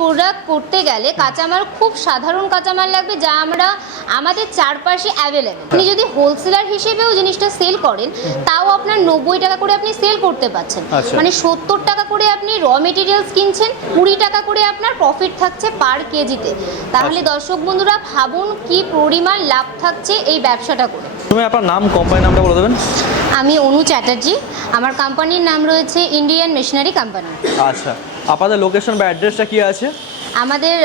Product করতে গেলে কাঁচামাল খুব সাধারণ কাঁচামাল লাগবে যা আমরা আমাদের চারপাশে অ্যাভেলেবেল আপনি যদি হোলসেলার হিসেবেও জিনিসটা সেল করেন তাও আপনার নব্বই টাকা করে আপনি সেল করতে পারছেন। আচ্ছা। মানে সত্তর টাকা করে আপনি র মেটেরিয়ালস কিনছেন কুড়ি টাকা করে আপনার প্রফিট থাকছে পার কেজিতে তাহলে আচ্ছা। দর্শক বন্ধুরা ভাবুন কি পরিমাণ লাভ থাকছে এই ব্যবসাটা করে। তুমি আপনার নাম কোম্পানির নামটা বলে দেবেন। আমি অনু চ্যাটার্জি। আমার কোম্পানির নাম রয়েছে ইন্ডিয়ান মেশিনারি কোম্পানি আচ্ছা। আপনাদের লোকেশন বা অ্যাড্রেসটা কি আছে? আমাদের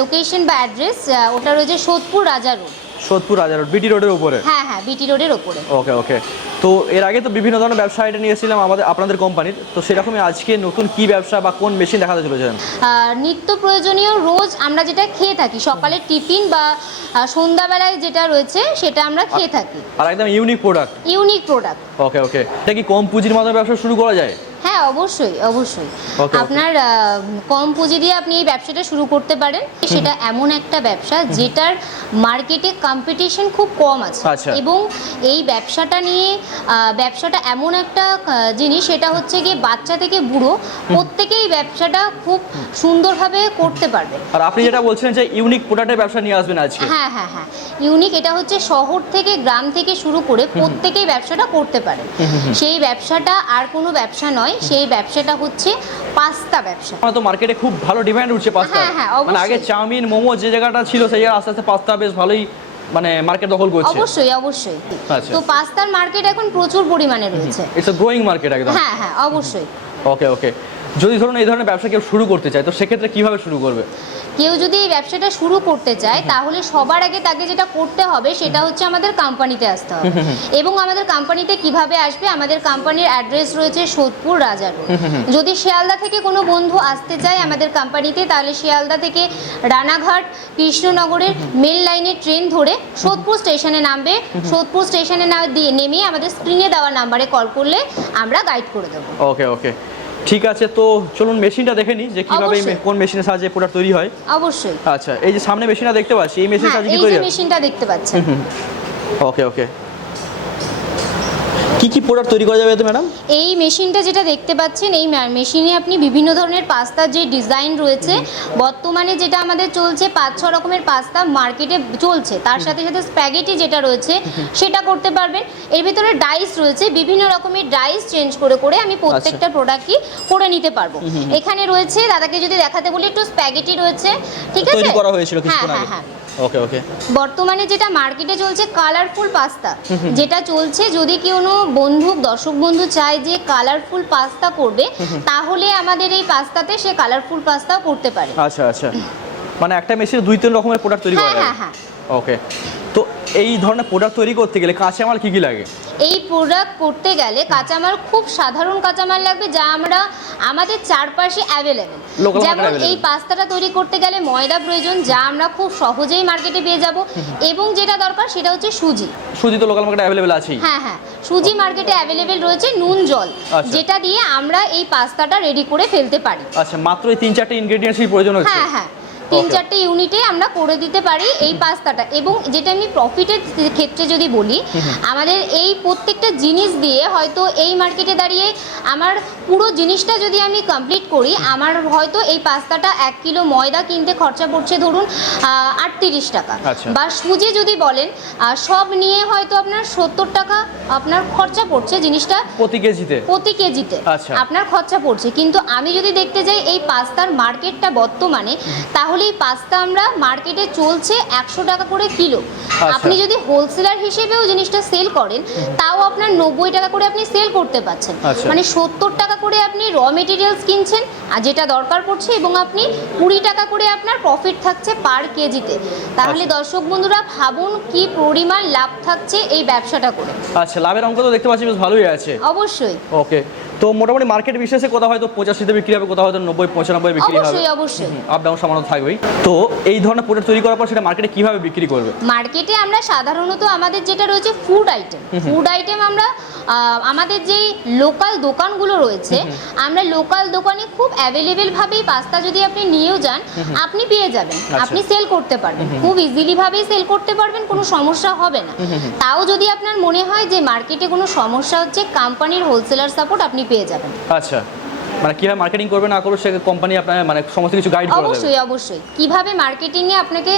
লোকেশন বা অ্যাড্রেস ওটা রয়েছে সোদপুর রাজা রোড সোদপুর রাজা রোড বিটি রোডের উপরে? হ্যাঁ হ্যাঁ বিটি রোডের উপরে। ওকে ওকে তো এর আগে তো বিভিন্ন ধরনের ব্যবসা আইডিয়া নিয়েছিলাম আমাদের আপনাদের কোম্পানির তো সেরকমই আজকে নতুন কি ব্যবসা বা কোন মেশিন দেখাতে চলেছেন? নিত্য প্রয়োজনীয় রোজ আমরা যেটা খেয়ে থাকি সকালে টিফিন বা সন্ধ্যাবেলায় যেটা রয়েছে সেটা আমরা খেয়ে থাকি। আর একদম unique product unique product okay okay এটা কি কম পুঁজির মাধ্যমে ব্যবসা শুরু করা যায়? হ্যাঁ অবশ্যই অবশ্যই. আপনার কম পুঁজি দিয়ে আপনি এই ব্যবসাটা শুরু করতে পারেন। সেটা এমন একটা ব্যবসা যেটার মার্কেটে কম্পিটিশন খুব কম আছে। আচ্ছা। এবং এই ব্যবসাটা নিয়ে ব্যবসাটা এমন একটা জিনিস সেটা হচ্ছে গিয়ে বাচ্চা থেকে বুড়ো প্রত্যেকেই ব্যবসাটা খুব সুন্দরভাবে করতে পারবে। আর আপনি যেটা বলছিলেন যে ইউনিক প্রোডাক্টের ব্যবসা নিয়ে আসবেন আজকে। হ্যাঁ হ্যাঁ হ্যাঁ। ইউনিক এটা হচ্ছে শহর থেকে গ্রাম থেকে শুরু করে প্রত্যেকেই ব্যবসাটা করতে পারে। সেই ব্যবসাটা আর কোনো ব্যবসা নয় সেই ব্যবসাটা হচ্ছে পাস্তা ব্যবসা। আমার তো মার্কেটে খুব ভালো ডিমান্ড উঠছে পাস্তা। হ্যাঁ, হ্যাঁ, মানে আগে চাউমিন মোমো যে জায়গাটা ছিল সেই জায়গায় আস্তে আস্তে পাস্তা বেশ ভালোই মানে মার্কেট দখল করছে। অবশ্যই অবশ্যই। আচ্ছা। তো পাস্তার মার্কেট এখন প্রচুর পরিমাণে রয়েছে। ইটস আ গ্রোয়িং মার্কেট একদম। হ্যাঁ হ্যাঁ অবশ্যই। ওকে ওকে যদি ধরুন এই ধরনের ব্যবসা কেউ শুরু করতে চায় তো সেক্ষেত্রে কীভাবে শুরু করবে? কেউ যদি এই ব্যবসাটা শুরু করতে চায় তাহলে সবার আগে তাকে যেটা করতে হবে সেটা হচ্ছে আমাদের কোম্পানিতে আসতে হবে। এবং আমাদের কোম্পানিতে কীভাবে আসবে? আমাদের কোম্পানির অ্যাড্রেস রয়েছে সোদপুর রাজা রোড যদি শিয়ালদা থেকে কোনো বন্ধু আসতে চায় আমাদের কোম্পানিতে তাহলে শিয়ালদা থেকে রানাঘাট কৃষ্ণনগরের মেন লাইনের ট্রেন ধরে সোদপুর স্টেশনে নামবে। সোদপুর স্টেশনে নেমে আমাদের স্ক্রিনে দেওয়া নাম্বারে কল করলে আমরা গাইড করে দেবো। ওকে ওকে ঠিক আছে তো চলুন মেশিনটা দেখে নিই যে কীভাবে। কোন মেশিনের সাহায্যে প্রোডাক্ট তৈরি হয়। অবশ্যই। আচ্ছা এই যে সামনে মেশিনটা দেখতে পাচ্ছি এই মেশিনের হ্যাঁ সাহায্যে কি তৈরি যে এই মেশিনটা দেখতে পাচ্ছেন ওকে ওকে। কি কি প্রোডাক্ট তৈরি করা যাবে তো ম্যাডাম এই মেশিনটা যেটা দেখতে পাচ্ছেন এই মেশিনে আপনি বিভিন্ন ধরনের পাস্তার যে ডিজাইন রয়েছে বর্তমানে যেটা আমাদের চলছে পাঁচ ছ রকমের পাস্তা মার্কেটে চলছে। তার সাথে সাথে স্প্যাগেটি যেটা রয়েছে সেটা করতে পারবেন। এর ভিতরে ডাইস রয়েছে বিভিন্ন রকমের ডাইস চেঞ্জ করে করে আমি প্রত্যেকটা প্রোডাক্টই করে নিতে পারব। এখানে রয়েছে দাদাকে যদি দেখাতে বলি একটু স্প্যাগেটি রয়েছে ঠিক আছে? তৈরি করা হয়েছিল হ্যাঁ কিছুক্ষণ হ্যাঁ হ্যাঁ। ওকে ওকে বর্তমানে যেটা মার্কেটে চলছে কালারফুল পাস্তা যেটা চলছে যদি কোনো বন্ধু দর্শক বন্ধু চায় যে কালারফুল পাস্তা করবে তাহলে আমাদের এই পাস্তাতে সে কালারফুল পাস্তাও করতে পারে। আচ্ছা আচ্ছা। মানে একটা মেশিনে দুই তিন রকমের প্রোডাক্ট তৈরি করা হ্যাঁ হ্যাঁ হ্যাঁ। ওকে তো এই ধরনের প্রোডাক্ট তৈরি করতে গেলে কাঁচামাল কি কি লাগে? এই প্রোডাক্ট করতে গেলে কাঁচামাল খুব সাধারণ কাঁচামাল লাগবে যা আমরা আমাদের চারপাশে অ্যাভেলেবেল যেমন এই পাস্তাটা তৈরি করতে গেলে ময়দা প্রয়োজন যা আমরা খুব সহজেই মার্কেটে পেয়ে যাব। এবং যেটা দরকার সেটা হচ্ছে সুজি। সুজি তো লোকাল মার্কেটে অ্যাভেলেবেল আছে হ্যাঁ হ্যাঁ। সুজি মার্কেটে অ্যাভেলেবেল রয়েছে নুন জল আচ্ছা। যেটা দিয়ে আমরা এই পাস্তাটা রেডি করে ফেলতে পারি। আচ্ছা মাত্র এই তিন চারটে ইনগ্রেডিয়েন্টসই প্রয়োজন হচ্ছে। হ্যাঁ হ্যাঁ। তিন চারটে ইউনিটে আমরা করে দিতে পারি এই পাস্তাটা। এবং যেটা আমি প্রফিটের ক্ষেত্রে যদি বলি আমাদের এই প্রত্যেকটা জিনিস দিয়ে হয়তো এই মার্কেটে দাঁড়িয়ে আমার পুরো জিনিসটা যদি আমি কমপ্লিট করি আমার হয়তো এই পাস্তাটা এক কিলো ময়দা কিনতে খরচা পড়ছে ধরুন আটত্রিশ টাকা। আচ্ছা। বা সুজি যদি বলেন সব নিয়ে হয়তো আপনার সত্তর টাকা আপনার খরচা পড়ছে জিনিসটা। প্রতি কেজিতে? প্রতি কেজিতে। আচ্ছা। আপনার খরচা পড়ছে। কিন্তু আমি যদি দেখতে যাই এই পাস্তার মার্কেটটা বর্তমানে তাহলে এই পাস্তা আমরা মার্কেটে চলছে একশো টাকা করে কিলো। আচ্ছা। আপনি যদি হোলসেলার হিসেবেও জিনিসটা সেল করেন তাও আপনার নব্বই টাকা করে আপনি সেল করতে পারছেন। আচ্ছা। মানে সত্তর টাকা করে আপনি র মেটেরিয়ালস কিনছেন আর যেটা দরকার পড়ছে এবং আপনি কুড়ি টাকা করে আপনার প্রফিট থাকছে পার কেজিতে। তাহলে আচ্ছা। দর্শক বন্ধুরা ভাবুন কি পরিমাণ লাভ থাকছে এই ব্যবসাটা করে। আচ্ছা লাভের অঙ্ক তো দেখতে পাচ্ছি বেশ ভালোই আছে। অবশ্যই। ওকে। তো মোটামুটি মার্কেট বিশেষে কোথাও হয়তো পঁচাশিতে বিক্রি হবে কোথাও হয়তো নব্বই পঁচানব্বই বিক্রি হবে। অবশ্যই অবশ্যই। আপ ডাউন সামান্য থাকবেই। তো এই ধরনের প্রোডাক্ট তৈরি করার পর সেটা মার্কেটে কীভাবে বিক্রি করবে? মার্কেটে আমরা সাধারণত আমাদের যেটা রয়েছে ফুড আইটেম ফুড আইটেম আমরা আমাদের যেই লোকাল দোকানগুলো রয়েছে আমরা লোকাল দোকানে খুব অ্যাভেলেবেল ভাবে পাস্তা যদি আপনি নিয়েও যান আপনি পেয়ে যাবেন। আচ্ছা। আপনি সেল করতে পারবেন। খুব ইজিলি ভাবে সেল করতে পারবেন কোনো সমস্যা হবে না। তাও যদি আপনার মনে হয় যে মার্কেটে কোনো সমস্যা হচ্ছে কোম্পানির হোলসেলার সাপোর্ট আপনি পেয়ে যাবেন। আচ্ছা। মানে কীভাবে মার্কেটিং করবে না করবে সে কোম্পানি আপনার মানে সমস্ত কিছু গাইড করে দেবে। অবশ্যই অবশ্যই। কীভাবে মার্কেটিংয়ে আপনাকে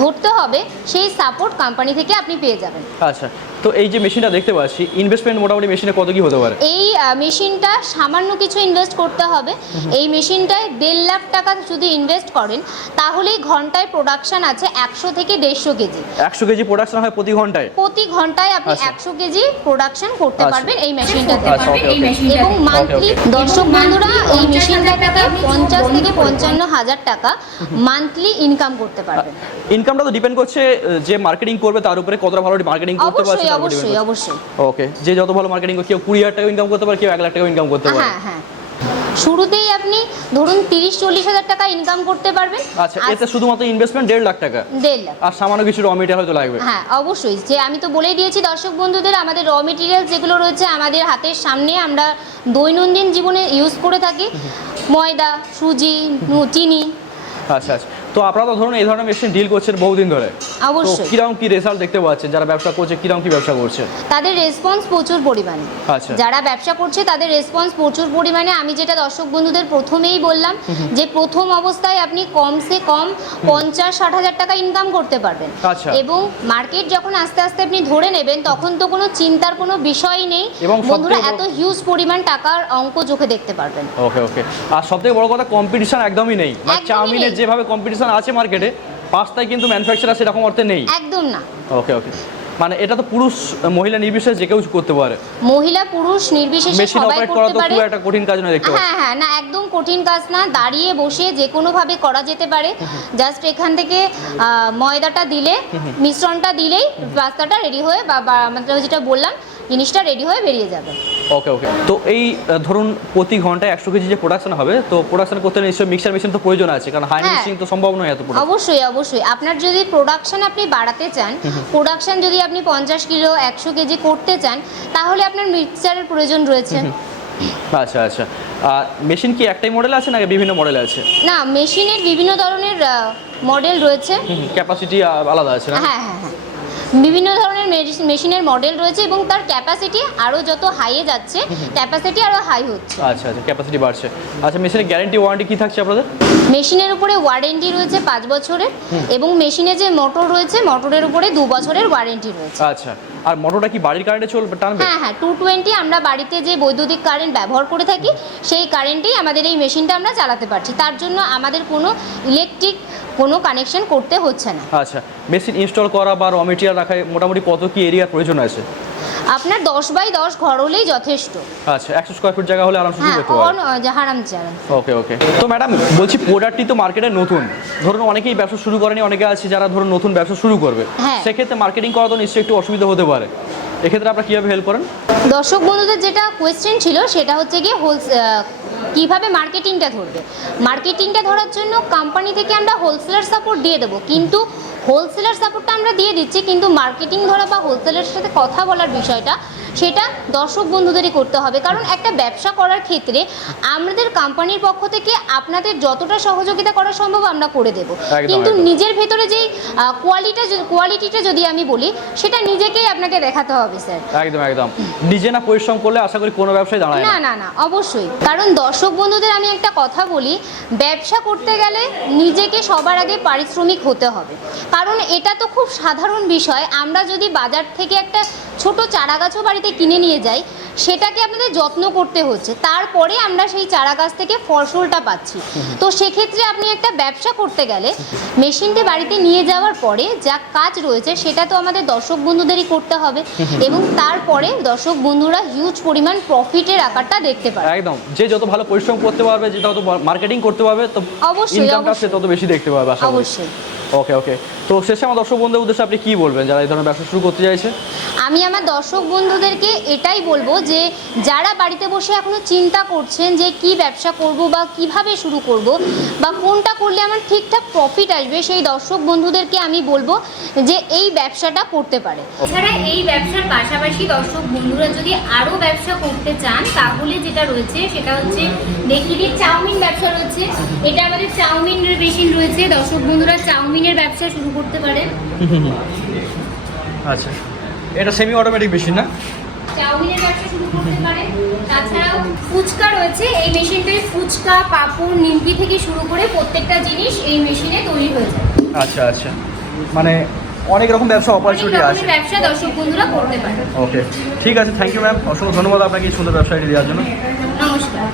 ধরতে হবে সেই সাপোর্ট কোম্পানি থেকে আপনি পেয়ে যাবেন। আচ্ছা তো এই যে মেশিনটা দেখতে পাচ্ছি ইনভেস্টমেন্ট মোটামুটি মেশিনে কত কি হতে পারে? এই মেশিনটা সামান্য কিছু ইনভেস্ট করতে হবে। এই মেশিনটায় দেড় লাখ টাকা যদি ইনভেস্ট করেন তাহলেই ঘন্টায় প্রোডাকশন আছে একশো থেকে দেড়শো কেজি। একশো কেজি প্রোডাকশন হয় প্রতি ঘন্টায়? প্রতি ঘন্টায় আপনি আচ্ছা। একশো কেজি প্রোডাকশন করতে আচ্ছা। পারবেন এই মেশিনটাতে আচ্ছা. এবং মান্থলি. দর্শক বন্ধুরা এই মেশিনটা থেকে পঞ্চাশ থেকে পঞ্চান্ন হাজার টাকা মান্থলি ইনকাম করতে পারবেন। ইনকামটা তো ডিপেন্ড করছে যে মার্কেটিং করবে তার উপরে কতটা ভালো মার্কেটিং করতে পারছে অবশ্যই অবশ্যই অবশ্যই। ওকে যে যত ভালো মার্কেটিং কেউ কুড়ি হাজার টাকা ইনকাম করতে পারে কেউ এক লাখ টাকা ইনকাম করতে পারে। হ্যাঁ হ্যাঁ। শুরুতেই আপনি ধরুন তিরিশ চল্লিশ হাজার টাকা ইনকাম করতে পারবেন। আচ্ছা এতে শুধুমাত্র ইনভেস্টমেন্ট দেড় লাখ টাকা? দেড় লাখ। আর সামান্য কিছু র মেটেরিয়াল হয়তো লাগবে। হ্যাঁ অবশ্যই। যে আমি তো বলেই দিয়েছি দর্শক বন্ধুদের আমাদের র মেটেরিয়াল যেগুলো রয়েছে আমাদের হাতের সামনে আমরা দৈনন্দিন জীবনে ইউজ করে থাকি। ময়দা সুজি চিনি। আচ্ছা আচ্ছা। তো আপনারা তো ধরুন এই ধরনের মেশিন ডিল করছেন বহুদিন ধরে। অবশ্যই। কীরকম কি রেজাল্ট দেখতে পাচ্ছেন? যারা ব্যবসা করছে কীরকম কি ব্যবসা করছে? তাদের রেসপন্স প্রচুর পরিমাণে। আচ্ছা। যারা ব্যবসা করছে তাদের রেসপন্স প্রচুর পরিমাণে। আমি যেটা দর্শক বন্ধুদের প্রথমেই বললাম যে প্রথম অবস্থায় আপনি কমসে কম পঞ্চাশ ষাট হাজার টাকা ইনকাম করতে পারবেন। আচ্ছা। এবং মার্কেট যখন আস্তে আস্তে আপনি ধরে নেবেন তখন তো কোনো চিন্তার কোনো বিষয় নেই। বন্ধুরা এত হিউজ পরিমাণ টাকার অঙ্ক চোখে দেখতে পারবেন। ওকে ওকে আর সব থেকে বড় কথা কম্পিটিশন একদমই নেই। মানে চাউমিনের যেভাবে কম্পিটিশন আছে মার্কেটে পাস্তায় কিন্তু ম্যানুফ্যাকচারার সেরকম অর্থে নেই। একদম না। ওকে ওকে মানে এটা তো পুরুষ মহিলা নির্বিশেষে যে কেউ করতে পারে। মহিলা পুরুষ নির্বিশেষে মেশিন সবাই অপারেট করা করতে তো পারে। খুব একটা কঠিন কাজ নয় দেখতে হ্যাঁ হ্যাঁ না একদম কঠিন কাজ না। দাঁড়িয়ে বসে যে কোনো ভাবে করা যেতে পারে। জাস্ট এখান থেকে ময়দাটা দিলে মিশ্রণটা দিলেই পাস্তাটা রেডি হয়ে বা আমাদের যেটা বললাম জিনিসটা রেডি হয়ে বেরিয়ে যাবে। ওকে ওকে তো এই ধরুন প্রতি ঘন্টায় একশো কেজি যে প্রোডাকশন হবে তো প্রোডাকশন করতে নিশ্চয়ই মিক্সার মেশিন তো প্রয়োজন আছে কারণ হাই হ্যাঁ। মিক্সিং তো সম্ভব নয় এত অবশ্যই অবশ্যই। আপনার যদি প্রোডাকশন আপনি বাড়াতে চান প্রোডাকশন যদি আপনি পঞ্চাশ কিলো একশো কেজি করতে চান তাহলে আপনার মিক্সচারের প্রয়োজন রয়েছে। আচ্ছা আচ্ছা। আর মেশিন কি একটাই মডেল আছে নাকি বিভিন্ন মডেল আছে? না মেশিনের বিভিন্ন ধরনের মডেল রয়েছে। ক্যাপাসিটি আলাদা আছে না? হ্যাঁ হ্যাঁ হ্যাঁ। বিভিন্ন ধরনের মেশিনের মডেল রয়েছে এবং তার ক্যাপাসিটি আরও যত হাইয়ে যাচ্ছে ক্যাপাসিটি আরও হাই হচ্ছে। আচ্ছা আচ্ছা ক্যাপাসিটি বাড়ছে। আচ্ছা মেশিনের গ্যারান্টি ওয়ারেন্টি কি থাকছে আপনাদের? মেশিনের উপরে ওয়ারেন্টি রয়েছে পাঁচ বছরের এবং মেশিনে যে মোটর রয়েছে মোটরের উপরে দু বছরের ওয়ারেন্টি রয়েছে। আচ্ছা আর মোটরটা কি বাড়ির কারেন্টে চলবে টানবে? হ্যাঁ হ্যাঁ টু টোয়েন্টি আমরা বাড়িতে যে বৈদ্যুতিক কারেন্ট ব্যবহার করে থাকি সেই কারেন্টেই আমাদের এই মেশিনটা আমরা চালাতে পারছি। তার জন্য আমাদের কোনো ইলেকট্রিক কোনো কানেকশন করতে হচ্ছে না। আচ্ছা মেশিন ইনস্টল করা বা র মেটেরিয়াল রাখা মোটামুটি কত কি এরিয়ার প্রয়োজন আছে? আপনার দশ বাই দশ ঘর হলেই যথেষ্ট। আচ্ছা একশো স্কোয়ার ফিট জায়গা হলে আরামসে হ্যাঁ করতে পারবে অন হারাম ওকে ওকে তো ম্যাডাম বলছি প্রোডাক্টটি তো মার্কেটে নতুন। ধরুন অনেকেই ব্যবসা শুরু করেনি অনেকে আছে যারা ধরুন নতুন ব্যবসা শুরু করবে। হ্যাঁ। সেক্ষেত্রে মার্কেটিং করা তো নিশ্চয়ই একটু অসুবিধা হতে পারে। এক্ষেত্রে আপনারা কীভাবে হেল্প করেন? দর্শক বন্ধুদের যেটা কোয়েশ্চেন ছিল সেটা হচ্ছে গিয়ে হোলস কীভাবে মার্কেটিংটা ধরবে? মার্কেটিংটা ধরার জন্য কোম্পানি থেকে আমরা হোলসেলার সাপোর্ট দিয়ে দেবো। কিন্তু হোলসেলার সাপোর্টটা আমরা দিয়ে দিচ্ছি, কিন্তু মার্কেটিং ধরা বা হোলসেলের সাথে কথা বলার বিষয়টা সেটা দর্শক বন্ধুদেরই করতে হবে। কারণ একটা ব্যবসা করার ক্ষেত্রে আমাদের কোম্পানির পক্ষ থেকে আপনাদের যতটা সহযোগিতা করা সম্ভব আমরা করে দেব। কিন্তু নিজের ভেতরে যেই কোয়ালিটা কোয়ালিটিটা যদি আমি বলি সেটা নিজেকেই আপনাকে দেখাতে হবে স্যার। একদম একদম। নিজে না পরিশ্রম করলে আশা করি কোনো ব্যবসায় দাঁড়ায় না। না না অবশ্যই। কারণ দর্শক বন্ধুদের আমি একটা কথা বলি ব্যবসা করতে গেলে নিজেকে সবার আগে পারিশ্রমিক হতে হবে। কারণ এটা তো খুব সাধারণ বিষয়। আমরা যদি বাজার থেকে একটা ছোট চারা গাছও বাড়িতে কিনে নিয়ে যাই সেটাকে আপনাদের যত্ন করতে হচ্ছে। তারপরে আমরা সেই চারা গাছ থেকে ফসলটা পাচ্ছি। তো সেক্ষেত্রে আপনি একটা ব্যবসা করতে গেলে মেশিনটি বাড়িতে নিয়ে যাওয়ার পরে যা কাজ রয়েছে সেটা তো আমাদের দর্শক বন্ধুদেরই করতে হবে এবং তারপরে দর্শক বন্ধুরা হিউজ পরিমাণ প্রফিটের আকারটা দেখতে পারে। একদম। যে যত ভালো পরিশ্রম করতে পারবে যে তত মার্কেটিং করতে পারবে তো অবশ্যই, তত বেশি দেখতে পারবে অবশ্যই। ওকে ওকে তো শেষে আমার দর্শক বন্ধুদের উদ্দেশ্যে আপনি কি বলবেন? যারা এই ধরনের ব্যবসা শুরু করতে চাইছে? আমি আমার দর্শক বন্ধুদেরকে এটাই বলব যে যারা বাড়িতে বসে এখনও চিন্তা করছেন যে কি ব্যবসা করব বা কীভাবে শুরু করব বা কোনটা করলে আমার ঠিকঠাক প্রফিট আসবে সেই দর্শক বন্ধুদেরকে আমি বলব যে এই ব্যবসাটা করতে পারে। এছাড়া এই ব্যবসার পাশাপাশি দর্শক বন্ধুরা যদি আরও ব্যবসা করতে চান তাহলে যেটা রয়েছে সেটা হচ্ছে দেখিয়ে চাউমিন ব্যবসা রয়েছে। এটা আমাদের চাউমিনের মেশিন রয়েছে। দর্শক বন্ধুরা চাউমিনের ব্যবসা শুরু করতে পারেন আচ্ছা। এটা সেমি অটোমেটিক মেশিন না? চাউমিনের ব্যবসা শুরু করতে পারেন তাছাড়াও ফুচকা রয়েছে। এই মেশিনটায় ফুচকা পাপড় নিমকি থেকে শুরু করে প্রত্যেকটা জিনিস এই মেশিনে তৈরি হয়ে যায়। আচ্ছা আচ্ছা। মানে অনেক রকম ব্যবসা অপরচুনিটি আছে। ব্যবসা দর্শক বন্ধুরা করতে পারে। ওকে ঠিক আছে থ্যাংক ইউ ম্যাম অসংখ্য ধন্যবাদ আপনাকে এই সুন্দর ব্যবসাটি দেওয়ার জন্য। নমস্কার।